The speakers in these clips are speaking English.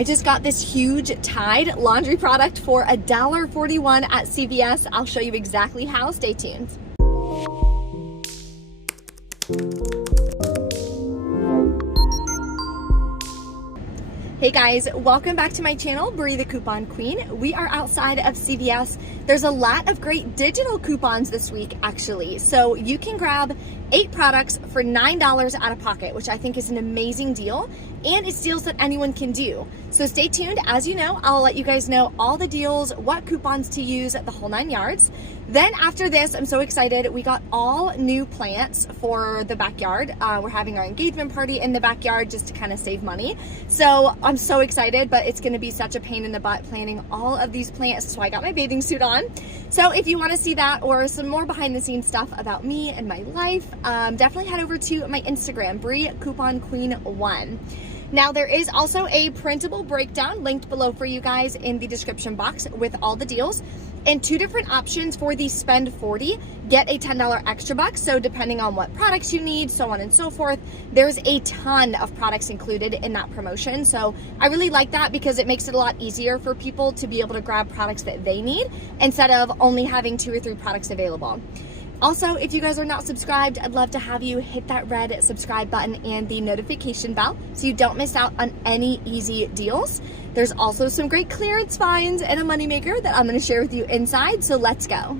I just got this huge Tide laundry product for $1.41 at CVS. I'll show you exactly how. Stay tuned. Hey guys, welcome back to my channel, Brie the Coupon Queen. We are outside of CVS. There's a lot of great digital coupons this week, actually. So you can grab 8 products for $9 out of pocket, which I think is an amazing deal. And it's deals that anyone can do. So stay tuned. As you know, I'll let you guys know all the deals, what coupons to use, the whole 9 yards. Then after this, I'm so excited. We got all new plants for the backyard. We're having our engagement party in the backyard just to kind of save money. So I'm so excited, but it's gonna be such a pain in the butt planting all of these plants. So I got my bathing suit on. So if you wanna see that or some more behind the scenes stuff about me and my life, definitely head over to my Instagram, Brie Coupon Queen 1. Now there is also a printable breakdown linked below for you guys in the description box with all the deals and 2 different options for the spend 40, get a $10 extra buck. So depending on what products you need, so on and so forth, there's a ton of products included in that promotion. So I really like that because it makes it a lot easier for people to be able to grab products that they need instead of only having 2 or 3 products available. Also, if you guys are not subscribed, I'd love to have you hit that red subscribe button and the notification bell so you don't miss out on any easy deals. There's also some great clearance finds and a moneymaker that I'm going to share with you inside, so let's go.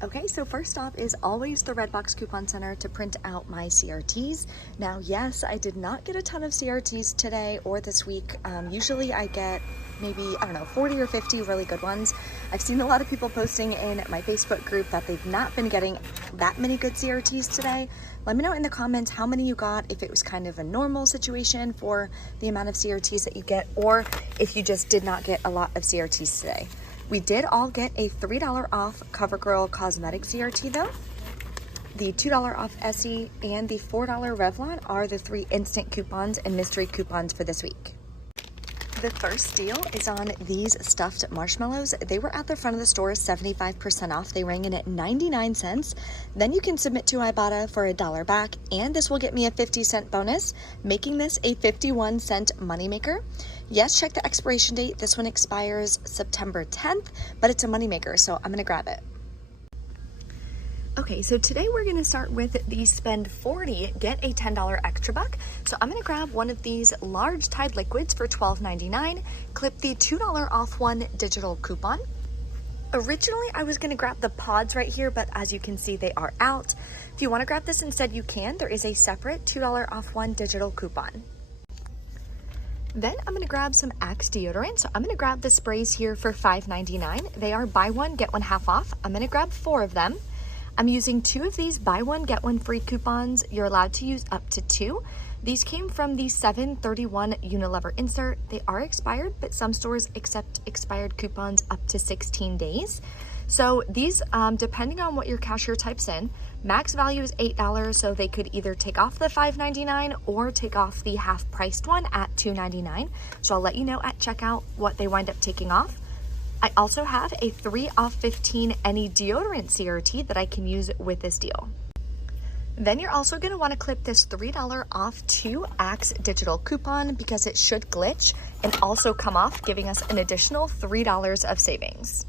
Okay, so first off is always the Redbox Coupon Center to print out my CRTs. Now, yes, I did not get a ton of CRTs today or this week. Usually I get maybe, 40 or 50 really good ones. I've seen a lot of people posting in my Facebook group that they've not been getting that many good CRTs today. Let me know in the comments how many you got, if it was kind of a normal situation for the amount of CRTs that you get, or if you just did not get a lot of CRTs today. We did all get a $3 off CoverGirl Cosmetic CRT though. The $2 off Essie and the $4 Revlon are the 3 instant coupons and mystery coupons for this week. The first deal is on these stuffed marshmallows. They were at the front of the store 75% off. They rang in at 99 cents. Then you can submit to Ibotta for $1 back, and this will get me a 50-cent bonus, making this a 51-cent moneymaker. Yes, check the expiration date. This one expires September 10th, but it's a moneymaker, so I'm gonna grab it. Okay, so today we're gonna start with the spend 40, get a $10 extra buck. So I'm gonna grab one of these large Tide liquids for $12.99, clip the $2 off one digital coupon. Originally, I was gonna grab the pods right here, but as you can see, they are out. If you wanna grab this instead, you can. There is a separate $2 off one digital coupon. Then I'm gonna grab some Axe deodorant. So I'm gonna grab the sprays here for $5.99. They are buy one, get one half off. I'm gonna grab 4 of them. I'm using 2 of these buy one, get one free coupons. You're allowed to use up to 2. These came from the 7/31 Unilever insert. They are expired, but some stores accept expired coupons up to 16 days. So these, depending on what your cashier types in, max value is $8, so they could either take off the $5.99 or take off the half-priced one at $2.99. So I'll let you know at checkout what they wind up taking off. I also have a 3 off 15 any deodorant CRT that I can use with this deal. Then you're also going to want to clip this $3 off 2 Axe digital coupon because it should glitch and also come off, giving us an additional $3 of savings.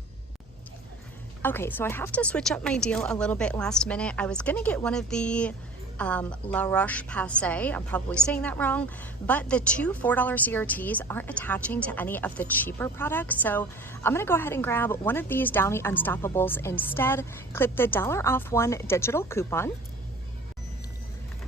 Okay, so I have to switch up my deal a little bit last minute. I was going to get one of the La Roche-Posay, I'm probably saying that wrong, but the 2 $4 CRTs aren't attaching to any of the cheaper products, so I'm gonna go ahead and grab one of these Downey Unstoppables instead, clip the $1 off one digital coupon.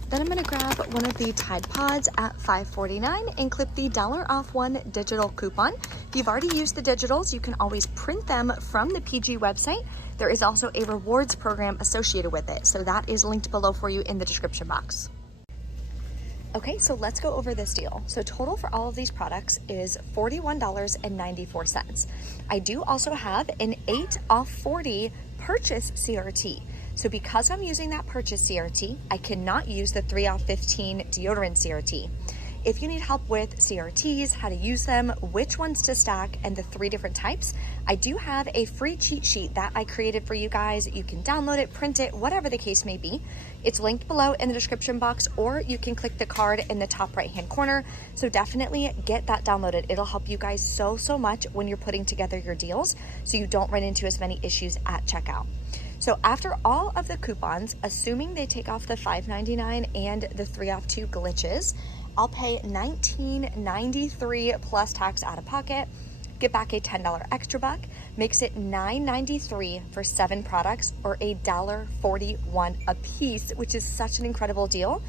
Then I'm gonna grab one of the Tide Pods at $5.49 and clip the $1 off one digital coupon. If you've already used the digitals, you can always print them from the PG website. There is also a rewards program associated with it, so that is linked below for you in the description box. Okay, so let's go over this deal. So total for all of these products is $41.94. I do also have an 8 off 40 purchase CRT. So because I'm using that purchase CRT, I cannot use the 3 off 15 deodorant CRT. If you need help with CRTs, how to use them, which ones to stack, and the 3 different types, I do have a free cheat sheet that I created for you guys. You can download it, print it, whatever the case may be. It's linked below in the description box, or you can click the card in the top right-hand corner. So definitely get that downloaded. It'll help you guys so much when you're putting together your deals, so you don't run into as many issues at checkout. So after all of the coupons, assuming they take off the $5.99 and the 3 off 2 glitches, I'll pay $19.93 plus tax out of pocket, get back a $10 extra buck, makes it $9.93 for 7 products, or $1.41 a piece, which is such an incredible deal.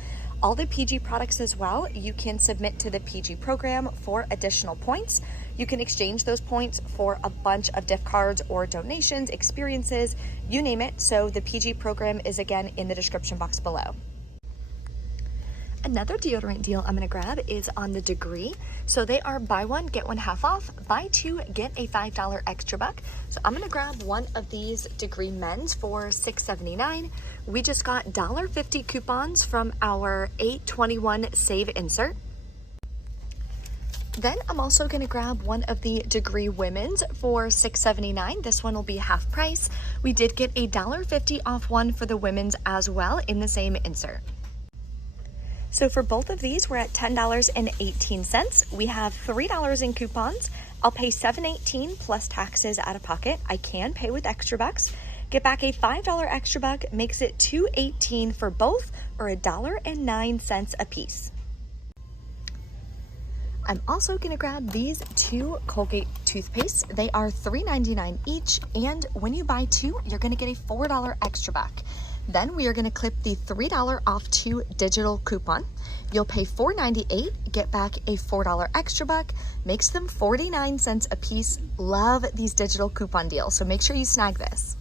All the PG products as well, you can submit to the PG program for additional points. You can exchange those points for a bunch of gift cards or donations, experiences, you name it. So the PG program is again in the description box below. Another deodorant deal I'm gonna grab is on the Degree. So they are buy one, get one half off, buy 2, get a $5 extra buck. So I'm gonna grab one of these Degree men's for $6.79. We just got $1.50 coupons from our 8/21 save insert. Then I'm also gonna grab one of the Degree women's for $6.79. This one will be half price. We did get a $1.50 off one for the women's as well in the same insert. So for both of these, we're at $10.18. We have $3 in coupons. I'll pay $7.18 plus taxes out of pocket. I can pay with extra bucks. Get back a $5 extra buck, makes it $2.18 for both, or $1.09 a piece. I'm also gonna grab these 2 Colgate toothpastes. They are $3.99 each, and when you buy 2, you're gonna get a $4 extra buck. Then we are gonna clip the $3 off 2 digital coupon. You'll pay $4.98, get back a $4 extra buck, makes them 49 cents a piece. Love these digital coupon deals, so make sure you snag this.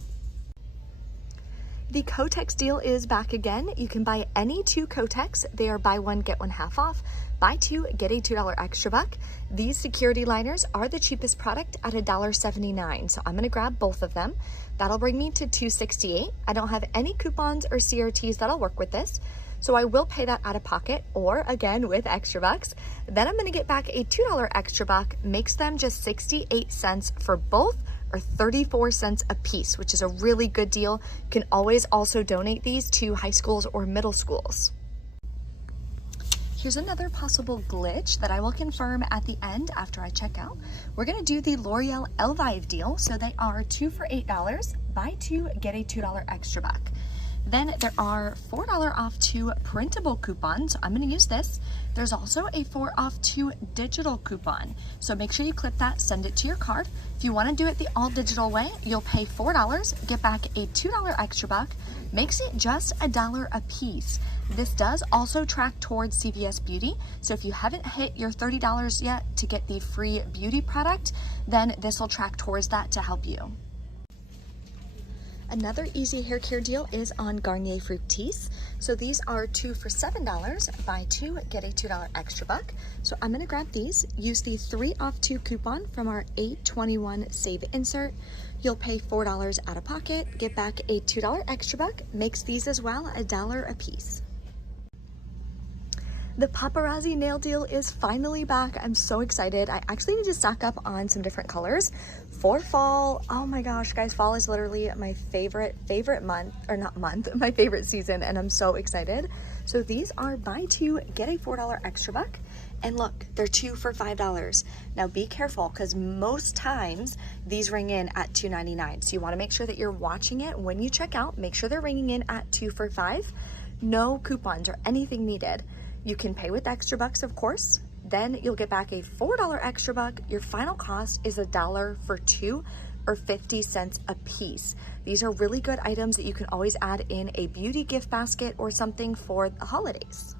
The Kotex deal is back again. You can buy any 2 Kotex. They are buy one, get one half off. Buy 2, get a $2 extra buck. These security liners are the cheapest product at $1.79. So I'm gonna grab both of them. That'll bring me to $2.68. I don't have any coupons or CRTs that'll work with this, so I will pay that out of pocket, or again with extra bucks. Then I'm gonna get back a $2 extra buck, makes them just 68 cents for both, or 34 cents a piece, which is a really good deal. You can always also donate these to high schools or middle schools. Here's another possible glitch that I will confirm at the end after I check out. We're gonna do the L'Oreal Elvive deal. So they are 2 for $8, buy 2, get a $2 extra buck. Then there are $4 off 2 printable coupons. So I'm gonna use this. There's also a 4 off 2 digital coupon. So make sure you clip that, send it to your card. If you wanna do it the all digital way, you'll pay $4, get back a $2 extra buck, makes it just $1 a piece. This does also track towards CVS Beauty. So if you haven't hit your $30 yet to get the free beauty product, then this will track towards that to help you. Another easy hair care deal is on Garnier Fructis. So these are 2 for $7, buy 2, get a $2 extra buck. So I'm gonna grab these, use the 3 off 2 coupon from our 8/21 save insert. You'll pay $4 out of pocket, get back a $2 extra buck, makes these as well $1 a piece. The Paparazzi nail deal is finally back. I'm so excited. I actually need to stock up on some different colors for fall. Oh my gosh, guys, fall is literally my favorite month, or not month, my favorite season, and I'm so excited. So these are buy 2, get a $4 extra buck. And look, they're 2 for $5. Now be careful, because most times these ring in at $2.99. So you wanna make sure that you're watching it when you check out. Make sure they're ringing in at 2 for $5. No coupons or anything needed. You can pay with extra bucks, of course. Then you'll get back a $4 extra buck. Your final cost is $1 for 2, or 50 cents a piece. These are really good items that you can always add in a beauty gift basket or something for the holidays.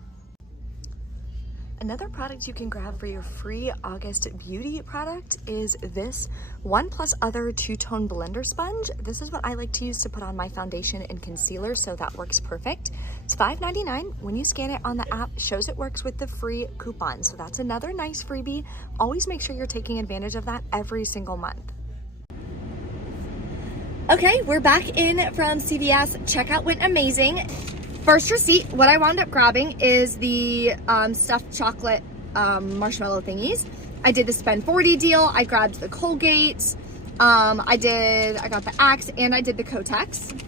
Another product you can grab for your free August beauty product is this 1+Other two-tone blender sponge. This is what I like to use to put on my foundation and concealer, so that works perfect. It's $5.99. When you scan it on the app, shows it works with the free coupon. So that's another nice freebie. Always make sure you're taking advantage of that every single month. Okay, we're back in from CVS. Checkout went amazing. First receipt, what I wound up grabbing is the stuffed chocolate marshmallow thingies. I did the spend 40 deal. I grabbed the Colgate. I got the Axe, and I did the Kotex.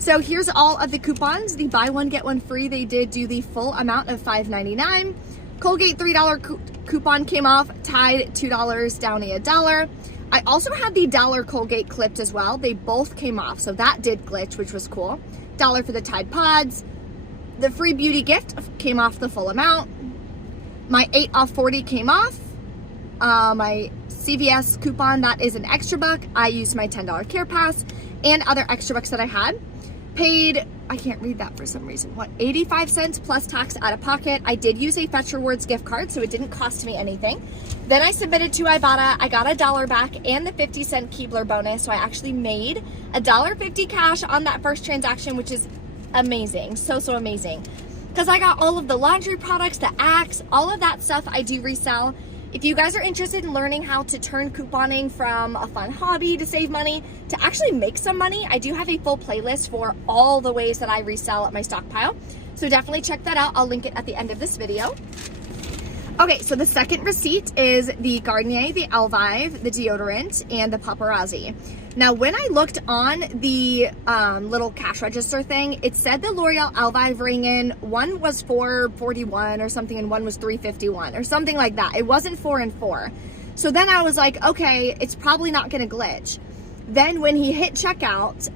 So here's all of the coupons. The buy one, get one free. They did do the full amount of $5.99. Colgate $3 coupon came off. Tide $2, Downey $1. I also had the $1 Colgate clipped as well. They both came off, so that did glitch, which was cool. $1 for the Tide Pods. The free beauty gift came off the full amount. My 8 off 40 came off. My CVS coupon, that is an extra buck. I used my $10 Care Pass and other extra bucks that I had. Paid, I can't read that for some reason, what, 85 cents plus tax out of pocket. I did use a Fetch Rewards gift card, so it didn't cost me anything. Then I submitted to Ibotta. I got $1 back and the 50-cent Keebler bonus, so I actually made $1.50 cash on that first transaction, which is amazing, so amazing. Because I got all of the laundry products, the Axe, all of that stuff I do resell. If you guys are interested in learning how to turn couponing from a fun hobby to save money to actually make some money, I do have a full playlist for all the ways that I resell at my stockpile. So definitely check that out. I'll link it at the end of this video. Okay, so the second receipt is the Garnier, the Elvive, the deodorant, and the Paparazzi. Now, when I looked on the little cash register thing, it said the L'Oreal Elvive ring-in, one was $4.41 or something, and one was $3.51 or something like that. It wasn't 4 and 4. So then I was like, okay, it's probably not gonna glitch. Then when he hit checkout,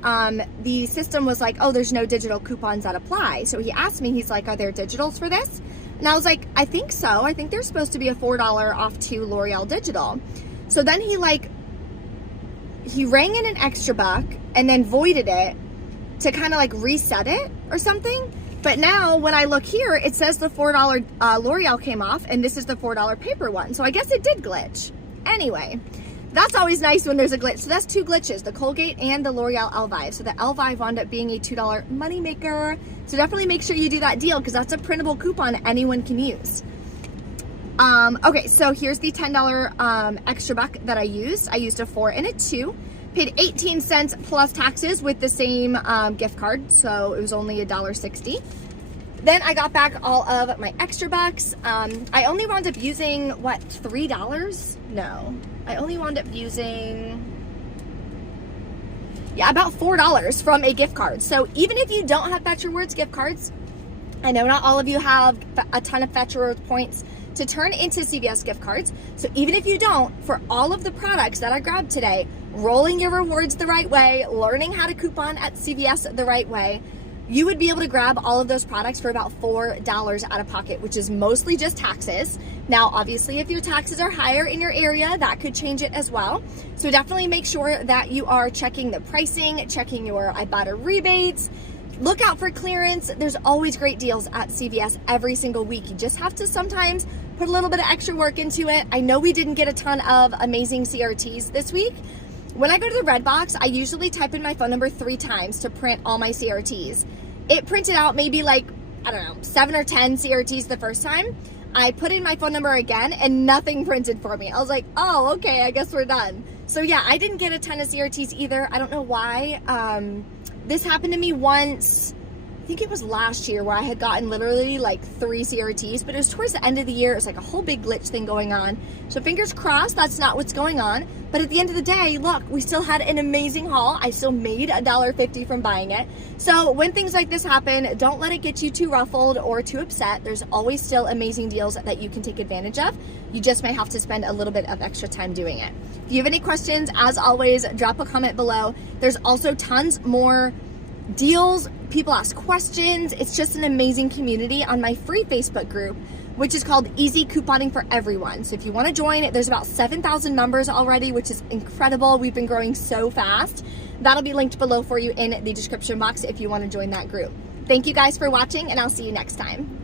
the system was like, oh, there's no digital coupons that apply. So he asked me, he's like, are there digitals for this? And I was like, I think so. I think there's supposed to be a $4 off to L'Oreal digital. So then he rang in an extra buck and then voided it to kind of like reset it or something. But now when I look here, it says the $4 L'Oreal came off and this is the $4 paper one. So I guess it did glitch. Anyway, that's always nice when there's a glitch. So that's 2 glitches, the Colgate and the L'Oreal Elvive. So the Elvive wound up being a $2 moneymaker. So definitely make sure you do that deal because that's a printable coupon anyone can use. Okay, so here's the $10 extra buck that I used. I used a 4 and a 2. Paid 18 cents plus taxes with the same gift card. So it was only $1.60. Then I got back all of my extra bucks. I only wound up using, what, $3? No. I only wound up using, yeah, about $4 from a gift card. So even if you don't have Fetch Rewards gift cards, I know not all of you have a ton of Fetch Rewards points to turn into CVS gift cards. So even if you don't, for all of the products that I grabbed today, rolling your rewards the right way, learning how to coupon at CVS the right way, you would be able to grab all of those products for about $4 out of pocket, which is mostly just taxes. Now, obviously, if your taxes are higher in your area, that could change it as well. So definitely make sure that you are checking the pricing, checking your Ibotta rebates. Look out for clearance. There's always great deals at CVS every single week. You just have to sometimes put a little bit of extra work into it. I know we didn't get a ton of amazing CRTs this week. When I go to the red box, I usually type in my phone number 3 times to print all my CRTs. It printed out maybe like, I don't know, 7 or 10 CRTs the first time. I put in my phone number again and nothing printed for me. I was like, oh, okay, I guess we're done. So yeah, I didn't get a ton of CRTs either. I don't know why. This happened to me once, I think it was last year, where I had gotten literally like 3 CRTs, but it was towards the end of the year. It was like a whole big glitch thing going on. So fingers crossed that's not what's going on. But at the end of the day, look, we still had an amazing haul. I still made $1.50 from buying it. So when things like this happen, don't let it get you too ruffled or too upset. There's always still amazing deals that you can take advantage of. You just may have to spend a little bit of extra time doing it. If you have any questions, as always, drop a comment below. There's also tons more deals. People ask questions. It's just an amazing community on my free Facebook group, which is called Easy Couponing for Everyone. So if you want to join it, there's about 7,000 members already, which is incredible. We've been growing so fast. That'll be linked below for you in the description box if you want to join that group. Thank you guys for watching, and I'll see you next time.